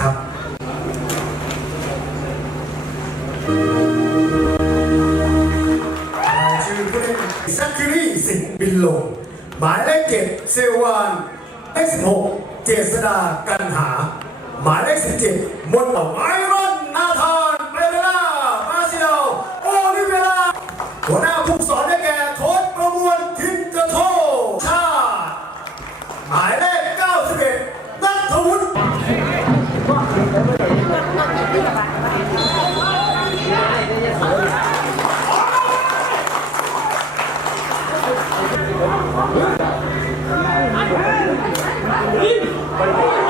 ครับชื่อผู้เล่นซักคิรีสิงบินลง หมายเลขเจ็ดเซวานเลขสิบหกเจษดากันหา หมายเลขสิบเจ็ดมนต์ไอรอ ผ